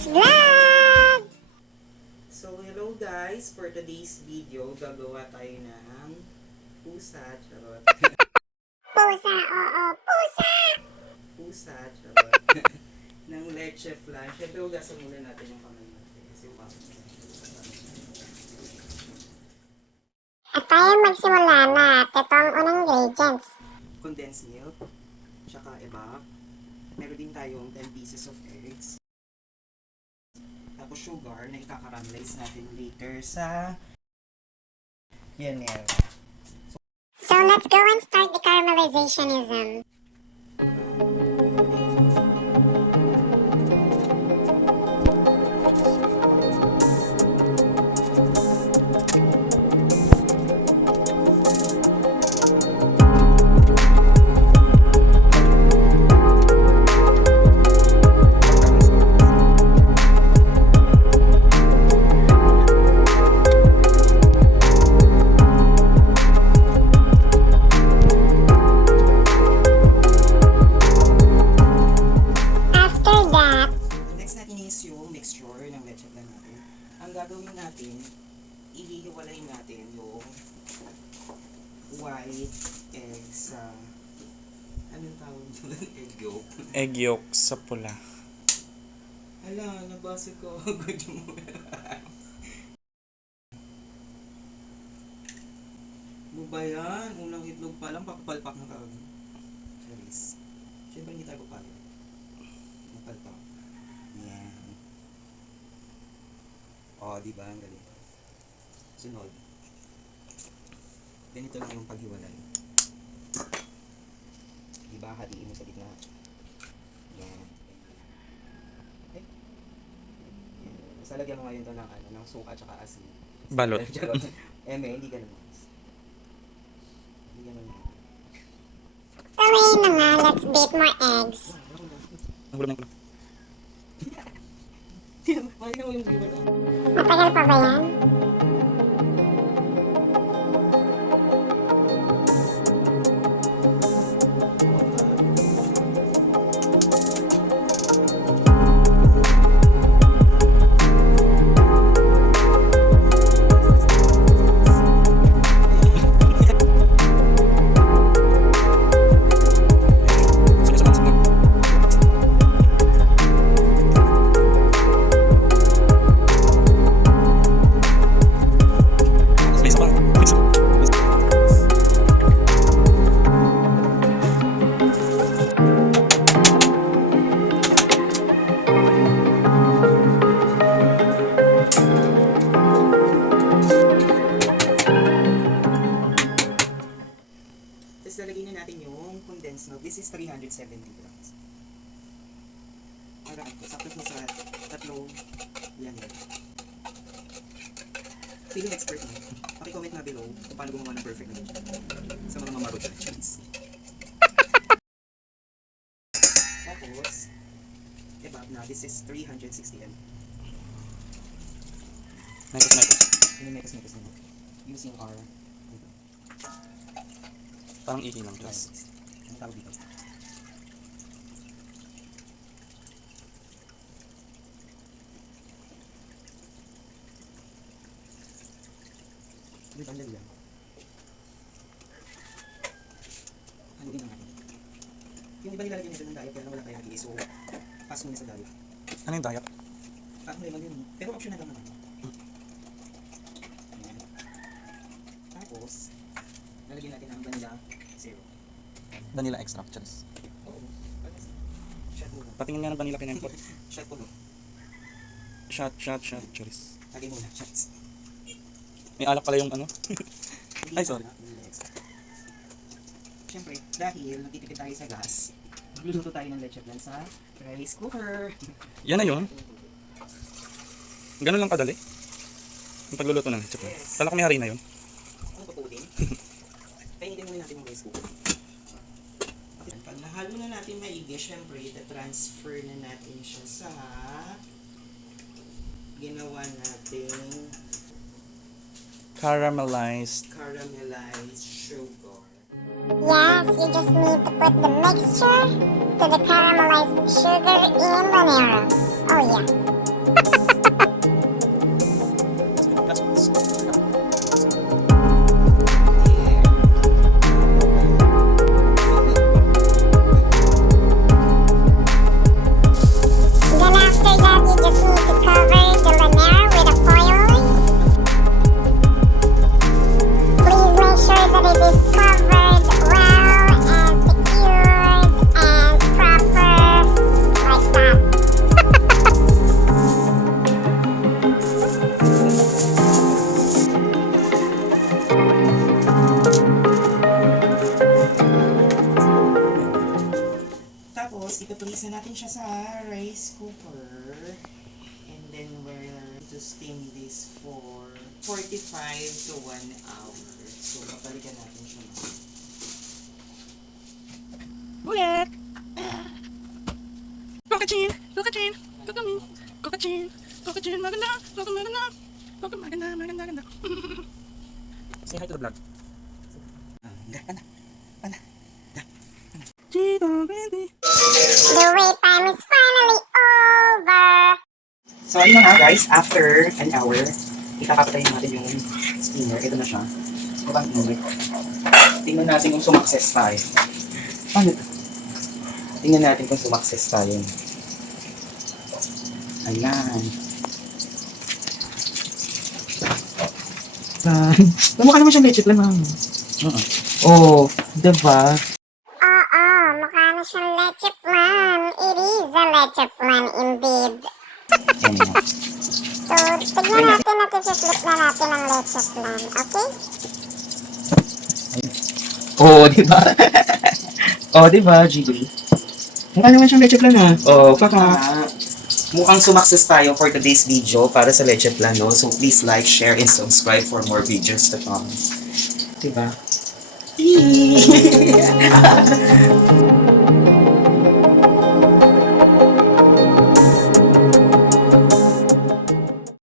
James Vlog! So, hello guys! For today's video, gagawa tayo ng pusa, charot. Pusa, oo, pusa! pusa, charot. ng leche flan. Siyempre, hugasan muna natin yung kamay natin. Kasi yung kamay natin. At tayo magsimula na. Ito ang unang ingredients. Condensed milk, tsaka evap. Meron din tayong 10 pieces of eggs. Sugar na ikakaramelize natin later sa Yanel. So let's go and start the caramelization-ism. Ihihiwalay natin yung white egg sa anong tawag doon? egg yolk. egg yolk sa pula. Hala, nabasa ko agad yung Mo ba yan? Unang itlog pa lang, papapalpak na kaagad. Charis. Siyempre hindi tayo papalpak. Napalpak. Yan. O, di ba? Ang galing. Sunod. Ganito lang yung paghiwalay. Di ba? Hatiin mo sa gitna. Yan. Eh. Yan. Basta lagyan mo ngayon to ng, ano, ng suka at asin. Balot. Eme, hindi ganun. Hindi ganun. gawin na nga, let's beat more eggs. Ang gulo viewer ko. Matagal pa ba yan? Condensed milk. This is 370 grams. Alright, sakto mo sa tatlong yan. Feeling expert mo. Pakicomment na below kung paano gumawa ng perfect na ganyan. Sa mga mamaro dyan. Charis. Tapos, ebab na. This is 360 ml. Nekos, nekos. Pinimekos-mekos na. Using our Parang ihi lang. plus. Ano tawag dito? Dito, dito yan. Haluin lang natin. Yung iba nilalagyan nito ng diet, kaya wala tayong so pass muna sa diet. Ano yung diet? Parang lemon yun, pero optional lang naman. Ayan. Tapos, lalagyan natin ng vanilla zero. Vanilla extract. Charis. Oo. Shot muna. Patingin nga ng vanilla pinempot. Shot po? Shot, shot, shot. Charis. Lagay muna, shots. May alak pala yung ano. Ay, sorry. Siyempre, dahil nagtitipid tayo sa gas, magluluto tayo ng leche flan sa rice cooker. Yan na yun. Ganun lang kadali. Yung pagluluto ng chip. Yes. Kala ko may harina yun. Ano pa pudding? Painitin muna natin yung rice cooker. Nahalo na natin maigi, syempre, ita-transfer na natin siya sa ginawa nating Caramelized. caramelized sugar. Yes, you just need to put the mixture to the caramelized sugar in the Nero. Oh yeah. Isa natin siya sa rice cooker. And then we're to steam this for 45 to 1 hour. So, babalikan natin siya. Ulit! Coca-chin! Coca-chin! Coca-min! Coca-chin! Coca-chin! Maganda! Coca maganda! Coca maganda! Maganda! Maganda! Say hi to the vlog. So, ayun na nga guys, after an hour, ikakapatay natin yung steamer. Ito na siya. Bukang inulit. Tingnan natin kung sumakses tayo. Paano ito? Tingnan natin kung sumakses tayo. Ayan. Ayan. Mukha naman siyang leche lang. Oo. Oh, diba? Oo, mukha na siyang leche plan. It is a leche plan indeed. Ayan na. So, tignan natin at i-flip na natin ang leche plan, okay? Oo, oh, di ba? Oo, oh, di ba, Jiggly? Mukha naman siyang leche plan ha. Oo, oh, baka. Mukhang sumakses tayo for today's video para sa leche plan, no? So please like, share, and subscribe for more videos to come. Diba?